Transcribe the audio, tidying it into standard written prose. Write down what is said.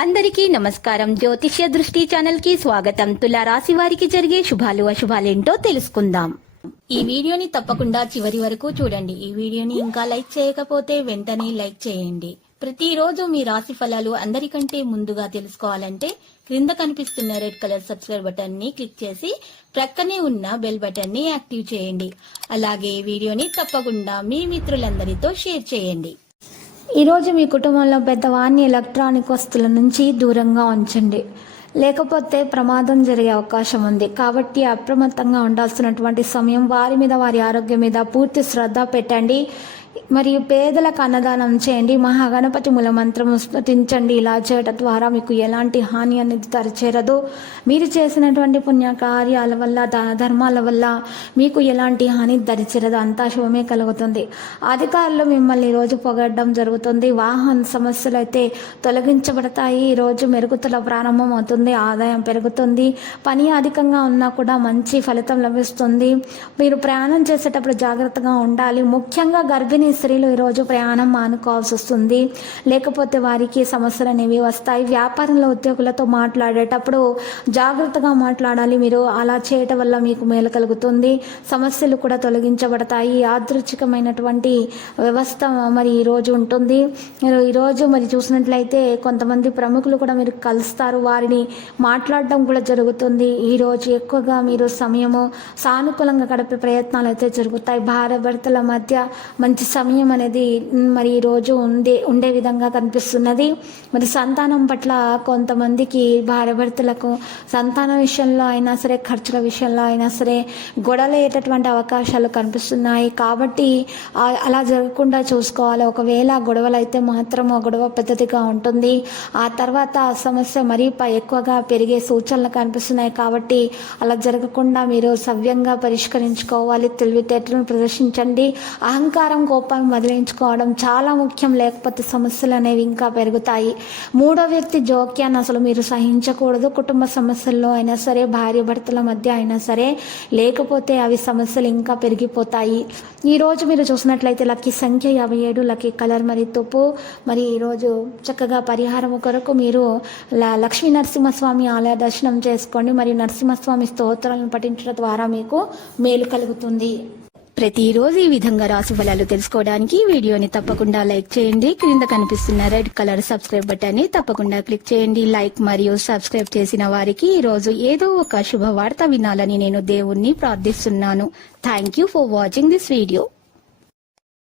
అందరికీ నమస్కారం. జ్యోతిష్య దృష్టి ఛానల్ కి స్వాగతం. తులా రాశి వారికి జరిగే శుభాలు అశుభాలేంటో తెలుసుకుందాం. ఈ వీడియోని తప్పకుండా చివరి వరకు చూడండి. ఈ వీడియోని ఇంకా లైక్ చేయకపోతే వెంటనే లైక్ చేయండి. ప్రతిరోజు మీ రాశి ఫలాలు అందరికంటే ముందుగా తెలుసుకోవాలంటే క్రింద కనిపిస్తున్న రెడ్ కలర్ సబ్స్క్రైబ్ బటన్ ని క్లిక్ చేసి ప్రక్కనే ఉన్న బెల్ బటన్ ని యాక్టివ్ చేయండి. అలాగే వీడియోని తప్పకుండా మీ మిత్రులందరితో షేర్ చేయండి. ఈరోజు మీ కుటుంబంలో పెద్దవారిని ఎలక్ట్రానిక్ వస్తువుల నుంచి దూరంగా ఉంచండి, లేకపోతే ప్రమాదం జరిగే అవకాశం ఉంది. కాబట్టి అప్రమత్తంగా ఉండాల్సినటువంటి సమయం. వారి మీద, వారి ఆరోగ్యం మీద పూర్తి శ్రద్ధ పెట్టండి. మరియు పేదలకు అన్నదానం చేయండి. మహాగణపతి మూల మంత్రం స్మరించండి. ఇలా చేయడం ద్వారా మీకు ఎలాంటి హాని అనేది తరచేరదు. మీరు చేసినటువంటి పుణ్యకార్యాల వల్ల, దాన ధర్మాల వల్ల మీకు ఎలాంటి హాని దరిచేరదు. అంతా శుభమే కలుగుతుంది. అధికారులు మిమ్మల్ని ఈరోజు పొగడడం జరుగుతుంది. వాహన సమస్యలు అయితే తొలగించబడతాయి. ఈరోజు మెరుగుదల ప్రారంభం అవుతుంది. ఆదాయం పెరుగుతుంది. పని అధికంగా ఉన్నా కూడా మంచి ఫలితం లభిస్తుంది. మీరు ప్రయాణం చేసేటప్పుడు జాగ్రత్తగా ఉండాలి. ముఖ్యంగా గర్భిణీ స్త్రీలు ఈరోజు ప్రయాణం మానుకోవాల్సి వస్తుంది, లేకపోతే వారికి సమస్యలు అనేవి వస్తాయి. వ్యాపారంలో ఉద్యోగులతో మాట్లాడేటప్పుడు జాగ్రత్తగా మాట్లాడాలి. మీరు అలా చేయటం వల్ల మీకు మేలు కలుగుతుంది. సమస్యలు కూడా తొలగించబడతాయి. యాదృచ్ఛికమైనటువంటి వ్యవస్థ మరి ఈరోజు ఉంటుంది. ఈరోజు మరి చూసినట్లయితే కొంతమంది ప్రముఖులు కూడా మీరు కలుస్తారు. వారిని మాట్లాడడం కూడా జరుగుతుంది. ఈరోజు ఎక్కువగా మీరు సమయము సానుకూలంగా గడిపే ప్రయత్నాలు అయితే జరుగుతాయి. భార్య భర్తల మధ్య మంచి సమయం అనేది మరి ఈరోజు ఉండే విధంగా కనిపిస్తున్నది. మరి సంతానం పట్ల కొంతమందికి భార్యాభర్తలకు సంతానం విషయంలో అయినా సరే, ఖర్చుల విషయంలో అయినా సరే గొడవలయ్యేటటువంటి అవకాశాలు కనిపిస్తున్నాయి. కాబట్టి అలా జరగకుండా చూసుకోవాలి. ఒకవేళ గొడవలు అయితే మాత్రం ఆ గొడవ పెద్దదిగా ఉంటుంది. ఆ తర్వాత ఆ సమస్య మరీ ఎక్కువగా పెరిగే సూచనలు కనిపిస్తున్నాయి. కాబట్టి అలా జరగకుండా మీరు సవ్యంగా పరిష్కరించుకోవాలి. తెలివితేటలను ప్రదర్శించండి. అహంకారం, కోపం వదిలించుకోవడం చాలా ముఖ్యం. లేకపోతే సమస్యలు అనేవి ఇంకా పెరుగుతాయి. మూడో వ్యక్తి జోక్యాన్ని అసలు మీరు సహించకూడదు. కుటుంబ సమస్యల్లో అయినా సరే, భార్య భర్తల మధ్య అయినా సరే, లేకపోతే అవి సమస్యలు ఇంకా పెరిగిపోతాయి. ఈరోజు మీరు చూసినట్లయితే లక్కీ సంఖ్య 57, లక్కీ కలర్ మరి తుప్పు. మరి ఈరోజు చక్కగా పరిహారం కొరకు మీరు లక్ష్మీ నరసింహస్వామి ఆలయ దర్శనం చేసుకోండి. మరియు నరసింహస్వామి స్తోత్రాలను పఠించడం ద్వారా మీకు మేలు కలుగుతుంది. ప్రతిరోజు ఈ విధంగా రాశి ఫలాలు తెలుసుకోవడానికి వీడియోని తప్పకుండా లైక్ చేయండి. క్రింద కనిపిస్తున్న రెడ్ కలర్ సబ్స్క్రైబ్ బటన్ ని తప్పకుండా క్లిక్ చేయండి. లైక్ మరియు సబ్స్క్రైబ్ చేసిన వారికి ఈ రోజు ఏదో ఒక శుభవార్త వినాలని నేను దేవుణ్ణి ప్రార్థిస్తున్నాను. Thank you for watching this video.